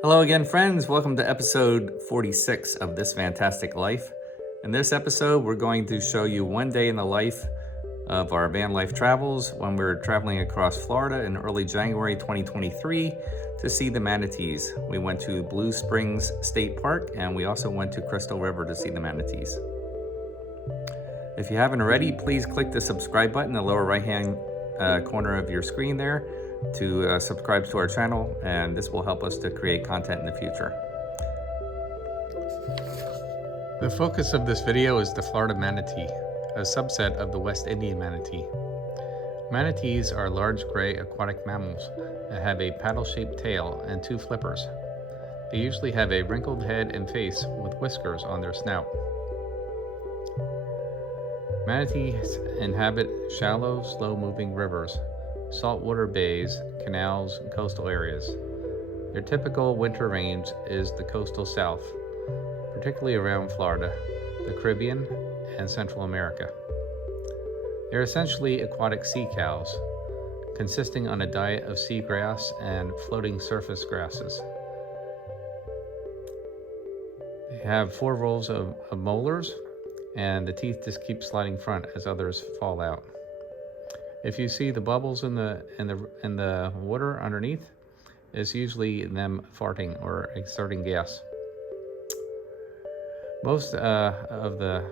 Hello again, friends. Welcome to episode 46 of This Fantastic Life. In this episode, we're going to show you one day in the life of our van life travels when we were traveling across Florida in early January 2023 to see the manatees. We went to Blue Springs State Park and we also went to Crystal River to see the manatees. If you haven't already, please click the subscribe button in the lower right-hand corner of your screen there to subscribe to our channel, and this will help us to create content in the future. The focus of this video is the Florida manatee, a subset of the West Indian manatee. Manatees are large gray aquatic mammals that have a paddle-shaped tail and two flippers. They usually have a wrinkled head and face with whiskers on their snout. Manatees inhabit shallow, slow-moving rivers, saltwater bays, canals, and coastal areas. Their typical winter range is the coastal south, particularly around Florida, the Caribbean, and Central America. They're essentially aquatic sea cows, consisting on a diet of seagrass and floating surface grasses. They have 4 rows of molars, and the teeth just keep sliding front as others fall out. If you see the bubbles in the water underneath, it's usually them farting or exerting gas. Most of the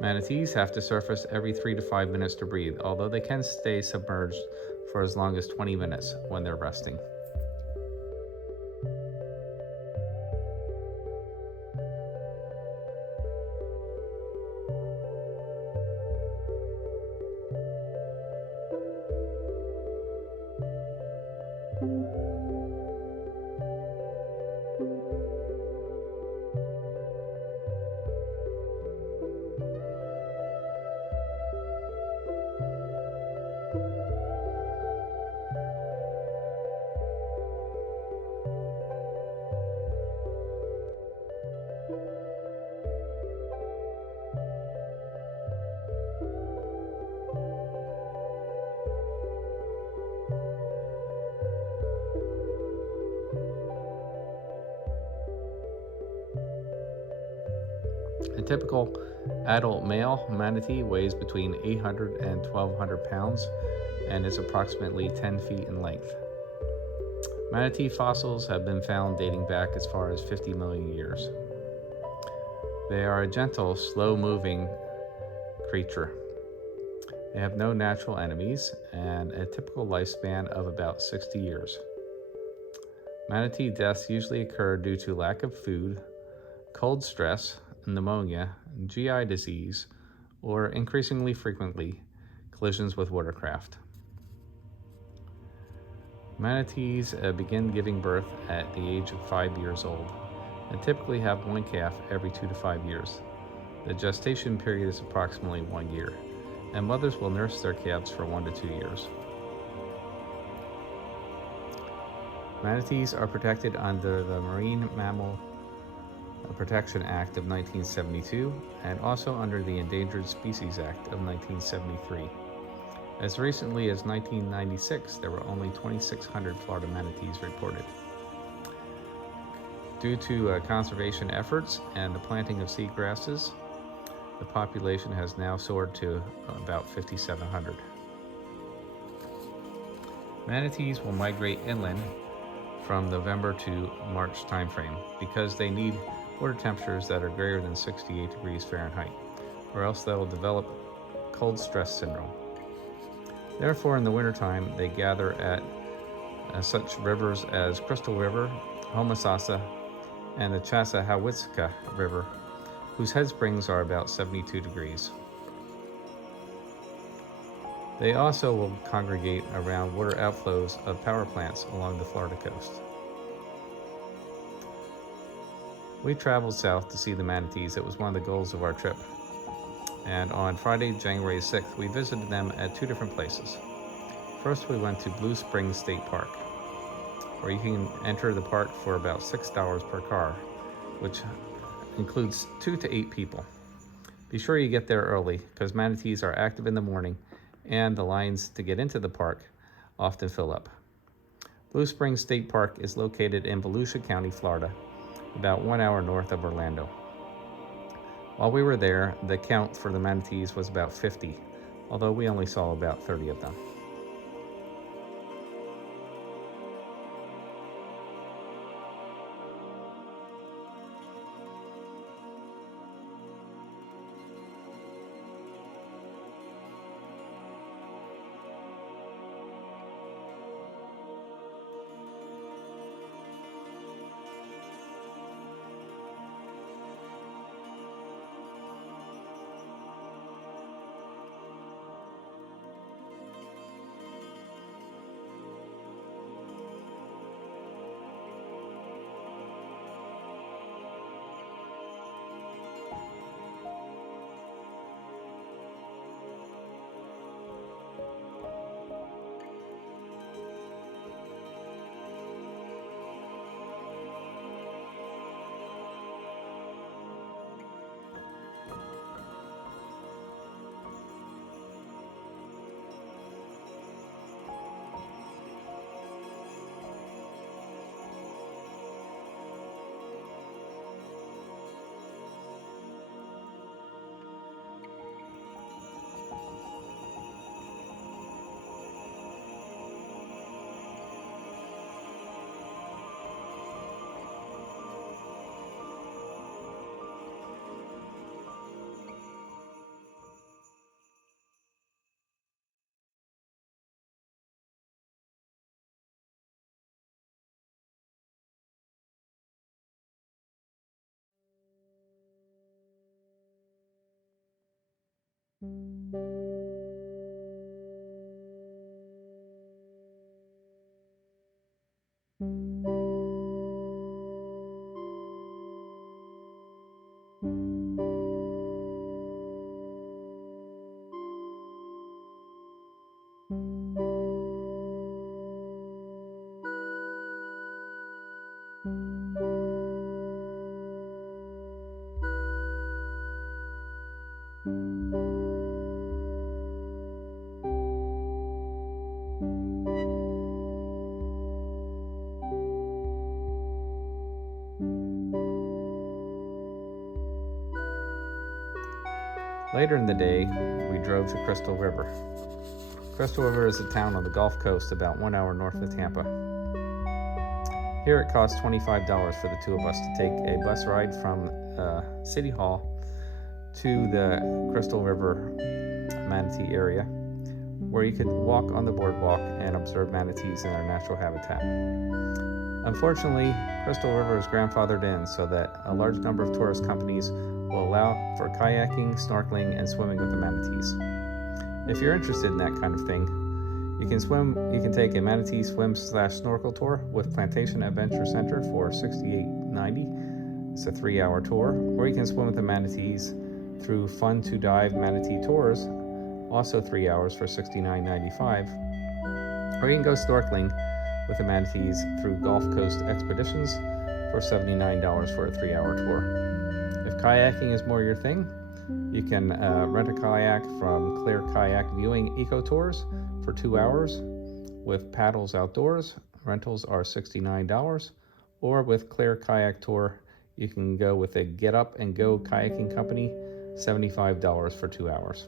manatees have to surface every 3 to 5 minutes to breathe, although they can stay submerged for as long as 20 minutes when they're resting. A typical adult male manatee weighs between 800 and 1,200 pounds and is approximately 10 feet in length. Manatee fossils have been found dating back as far as 50 million years. They are a gentle, slow-moving creature. They have no natural enemies and a typical lifespan of about 60 years. Manatee deaths usually occur due to lack of food, cold stress, pneumonia, GI disease, or increasingly frequently, collisions with watercraft. Manatees begin giving birth at the age of 5 years old and typically have one calf every 2 to 5 years. The gestation period is approximately 1 year, and mothers will nurse their calves for 1 to 2 years. Manatees are protected under the Marine Mammal Protection Act of 1972 and also under the Endangered Species Act of 1973. As recently as 1996, there were only 2,600 Florida manatees reported. Due to conservation efforts and the planting of seagrasses, the population has now soared to about 5,700. Manatees will migrate inland from November to March timeframe because they need water temperatures that are greater than 68 degrees Fahrenheit, or else they will develop cold stress syndrome. Therefore, in the wintertime, they gather at such rivers as Crystal River, Homosassa, and the Chassahowitzka River, whose head springs are about 72 degrees. They also will congregate around water outflows of power plants along the Florida coast. We traveled south to see the manatees. It was one of the goals of our trip. And on Friday, January 6th, we visited them at 2 different places. First, we went to Blue Springs State Park, where you can enter the park for about $6 per car, which includes 2 to 8 people. Be sure you get there early because manatees are active in the morning and the lines to get into the park often fill up. Blue Springs State Park is located in Volusia County, Florida, about 1 hour north of Orlando. While we were there, the count for the manatees was about 50, although we only saw about 30 of them. Later in the day, we drove to Crystal River. Crystal River is a town on the Gulf Coast about 1 hour north of Tampa. Here it costs $25 for the two of us to take a bus ride from City Hall to the Crystal River Manatee area, where you could walk on the boardwalk and observe manatees in their natural habitat. Unfortunately, Crystal River is grandfathered in so that a large number of tourist companies will allow for kayaking, snorkeling, and swimming with the manatees. If you're interested in that kind of thing, you can take a manatee swim/snorkel tour with Plantation Adventure Center for $68.90. It's a 3-hour tour. Or you can swim with the manatees through Fun to Dive Manatee Tours, also 3 hours for $69.95. Or you can go snorkeling with the manatees through Gulf Coast Expeditions for $79 for a 3-hour tour. If kayaking is more your thing, you can rent a kayak from Clear Kayak Viewing Eco Tours for 2 hours with paddles outdoors. Rentals are $69. Or with Clear Kayak Tour, you can go with a Get Up and Go kayaking company, $75 for 2 hours.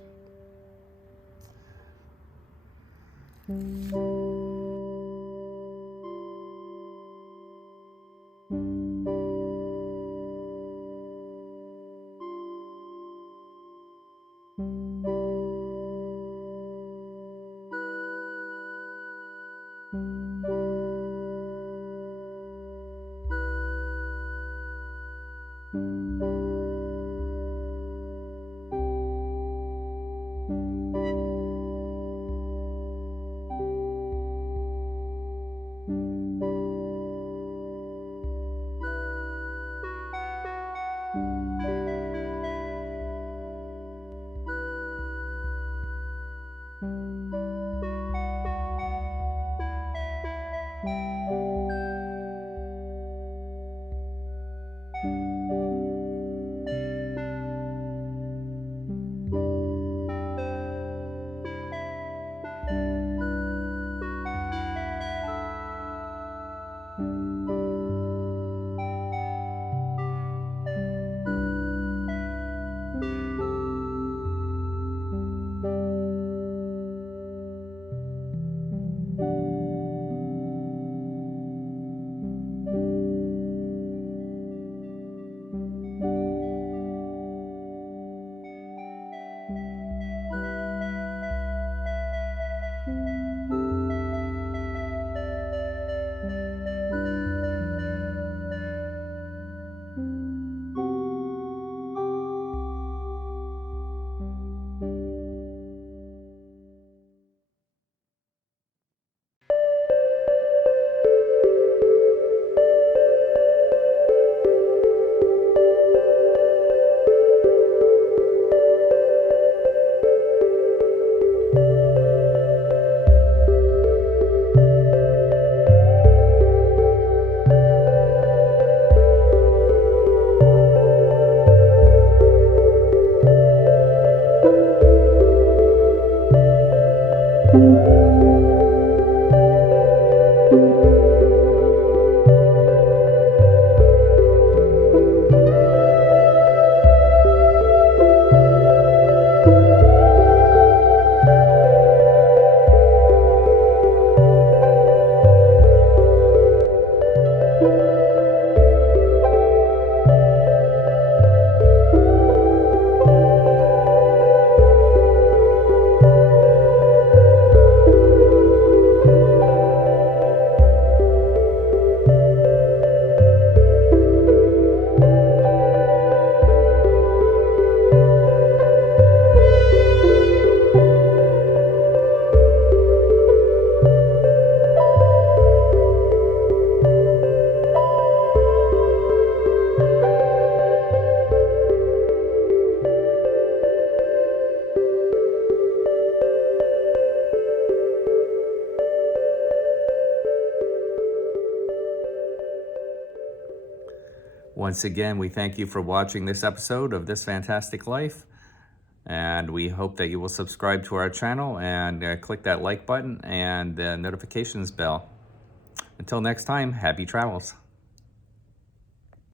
Once again, we thank you for watching this episode of This Fantastic Life, and we hope that you will subscribe to our channel and click that like button and the notifications bell. Until next time, happy travels.